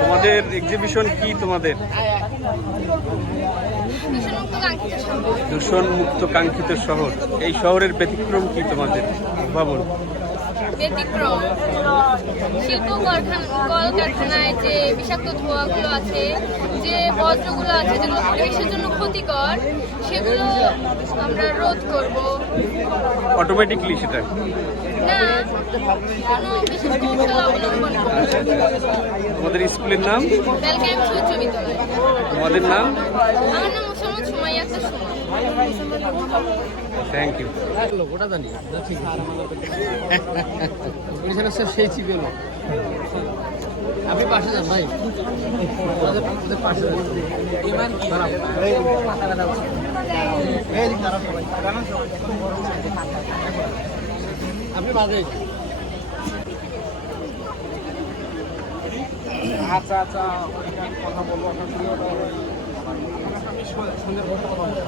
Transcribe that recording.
তোমাদের এক্সিবিশন কি? তোমাদের দূষণ মুক্ত কাঙ্ক্ষিত শহর। এই শহরের ব্যতিক্রম কি তোমাদের ভাবুন? ব্যতিক্রম শিল্প কলকারখানায় যে বিষাক্ত ধোঁয়াগুলো আছে, যে বজ্রগুলো আছে যেগুলো পরিবেশের জন্য ক্ষতিকর, সেগুলো আমরা রোধ করব। অটোমেটিকলি সেটা না, কোনো বিশেষ কৌশল অবলম্বন করব। তোমাদের স্কুলের নাম? বেলগাম উচ্চ বিদ্যালয়। তোমাদের নাম? আমার নাম মোসাম্মদ সুমাইয়া আক্তার সুমন। Thank you. ওটা জানি ঠিক আছে সেই চিপে আপনি পাশে যান ভাই, ওদের পাশে যান। আপনি বাজে। আচ্ছা আচ্ছা, কথা বলবো আপনার সন্ধ্যের কথা বলবো।